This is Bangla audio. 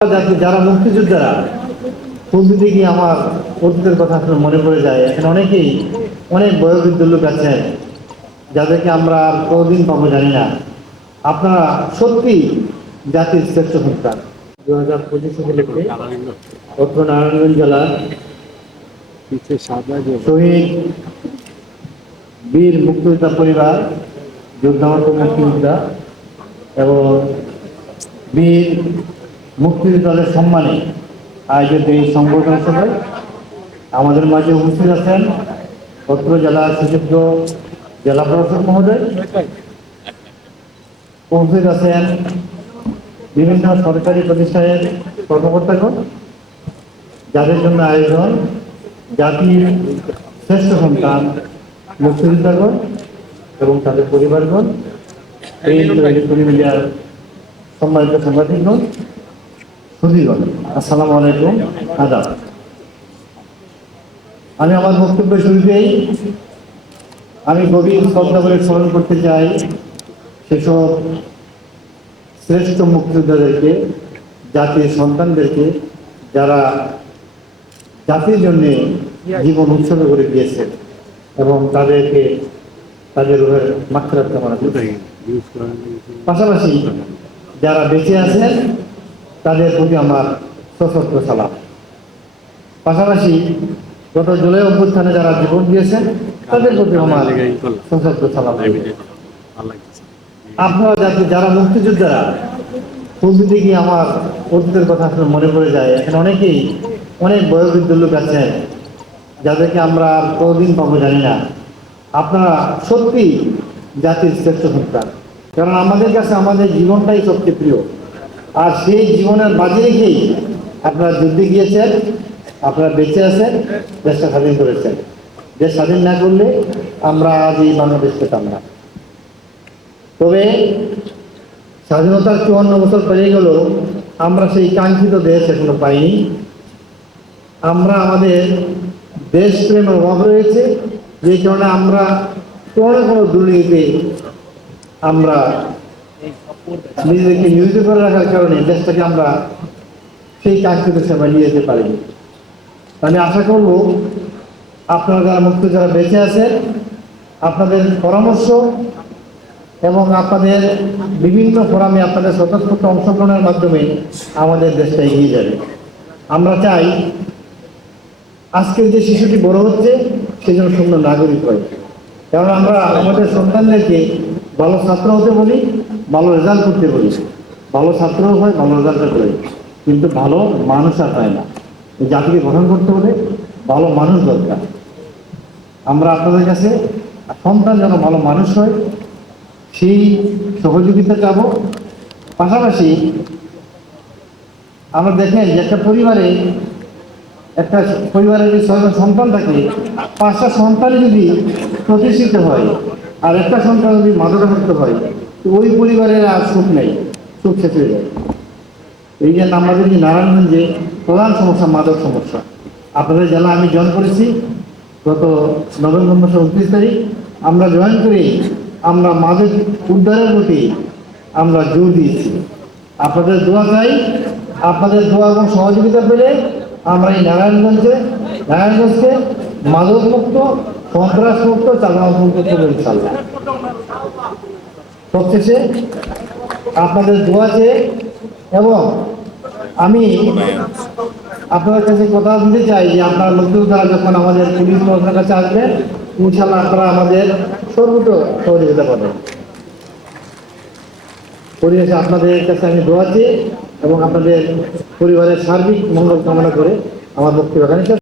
যারা মুক্তিযোদ্ধারা ফুল দিতে গিয়ে আমার অতীতের কথা আসলে মনে পড়ে যায়। এখানে অনেকেই অনেক বয়োবৃদ্ধ লোক আছেন যাদেরকে আমরা আর কতদিন পাবো জানি না। আপনারা সত্যি জাতির শ্রেষ্ঠ সন্তান। 2025 উপলক্ষে অত্র নারায়ণগঞ্জ জেলার শহীদ বীর মুক্তিযোদ্ধা পরিবার, যোদ্ধামাত মুক্তিযোদ্ধা এবং বীর মুক্তিযোদ্ধাদের সম্মানে আয়োজিত এই সংবর্ধনা সভায় আমাদের মাঝে উপস্থিত আছেন অত্র জেলার সুযোগ্য জেলা প্রশাসক মহোদয়, উপস্থিত আছেন বিভিন্ন সরকারি প্রতিষ্ঠানের কর্মকর্তাগণ, যাদের জন্য আয়োজন জাতির শ্রেষ্ঠ সন্তান মুক্তিযোদ্ধাগণ এবং তাদের পরিবারগণ, এই মিডিয়ার সম্মানিত সাংবাদিকগণ, সুধীগণ, আসসালামু আলাইকুম, আদাব। আমি আমার বক্তব্য শুরুতেই আমি গভীর শ্রদ্ধা করে স্মরণ করতে চাই সেসব শ্রেষ্ঠ মুক্তিযোদ্ধাদেরকে, জাতির সন্তানদেরকে, যারা জাতির জন্য জীবন উৎসর্গ করে দিয়েছে এবং তাদেরকে তাদের রূহের মাগফিরাত কামনা করি। পাশাপাশি যারা বেঁচে আছেন তাদের প্রতি আমার সশস্ত্র সালাম। পাশাপাশি গত জুলাই অভ্যুত্থানে যারা জীবন দিয়েছেন তাদের প্রতি আমার সশস্ত্র সালাম। আপনারা যারা মুক্তিযোদ্ধারা ফুল দিতে গিয়ে আমার অতীতের কথা আসলে মনে পড়ে যায়। এখানে অনেকেই অনেক বয়োবৃদ্ধ লোক আছেন যাদেরকে আমরা আর কতদিন পাবো জানি না। আপনারা সত্যি জাতির শ্রেষ্ঠ সন্তান, কারণ আমাদের কাছে আমাদের জীবনটাই সবচেয়ে প্রিয়। আর সেই জীবনের বাজি রেখেই আপনারা যুদ্ধে গিয়েছেন, আপনারা বেঁচে আছেন, দেশটা স্বাধীন করেছেন। দেশ স্বাধীন না করলে আমরা আজ এই বাংলাদেশ পেতাম না। তবে স্বাধীনতার 54 বছর পেরিয়ে গেল, আমরা সেই কাঙ্ক্ষিত দেশ এখনো পাইনি। আমরা আমাদের দেশপ্রেমের অভাব রয়েছে, যে কারণে আমরা কোনো না কোনো দুর্নীতিতে আমরা নিজেদেরকে নিয়োজিত করে রাখার কারণে দেশটাকে আমরা সেই কাঙ্ক্ষিত সেবায় নিয়ে যেতে পারিনি। আমি আশা করব আপনারা যারা মুক্ত, যারা বেঁচে আছেন, আপনাদের পরামর্শ এবং আপনাদের বিভিন্ন ফোরামে আপনাদের স্বতঃস্ফূর্ত অংশগ্রহণের মাধ্যমে আমাদের দেশটা এগিয়ে যাবে। আমরা চাই আজকের যে শিশুটি বড় হচ্ছে সে যেন সুন্দর নাগরিক হয়, কারণ আমরা আমাদের সন্তানদেরকে ভালো ছাত্র হতে বলি, ভালো রেজাল্ট করতে বলি। ভালো ছাত্রও হয়, ভালো রেজাল্টও করে, কিন্তু ভালো মানুষ আর হয় না। এই জাতিকে গঠন করতে হলে ভালো মানুষ দরকার। আমরা আপনাদের কাছে সন্তান যেন ভালো মানুষ হয় সেই সহযোগিতা চাব। পাশাপাশি আমরা দেখেন যে একটা পরিবারে যদি 6 জন সন্তান থাকে, 5টা সন্তান যদি প্রতিষ্ঠিত হয় আর একটা সন্তান যদি মাদকাসক্ত হয়, তো ওই পরিবারের আর সুখ নেই, সুখ শেষ হয়ে যায়। এই জন্য আমাদের যে নারায়ণগঞ্জে প্রধান সমস্যা মাদক সমস্যা। আপনাদের জেলা আমি জয়েন করেছি গত নভেম্বর মাসের 29 তারিখ। আমরা জয়েন করি, আমরা মাদক উদ্ধারের প্রতি আমরা জোর দিয়েছি। আপনাদের দোয়া চাই, আপনাদের দোয়া এবং সহযোগিতা পেলে আমরা এই নারায়ণগঞ্জকে মাদক মুক্ত, সন্ত্রাস মুক্ত, চাঁদাবাজ মুক্ত করবো ইনশাআল্লাহ। সবশেষে আপনাদের দোয়া চেয়ে এবং আমি আপনাদের কাছে কথা দিতে চাই যে আপনারা মুক্তিযোদ্ধারা যখন আমাদের পুলিশ প্রশাসনের কাছে আসবেন, ইনশাআল্লাহ আপনারা আমাদের সর্বোচ্চ সহযোগিতা করবেন। পরিবেশে আপনাদের কাছে আমি দোয়া চেয়ে এবং আপনাদের পরিবারের সার্বিক মঙ্গল কামনা করে আমার বক্তব্য এখানে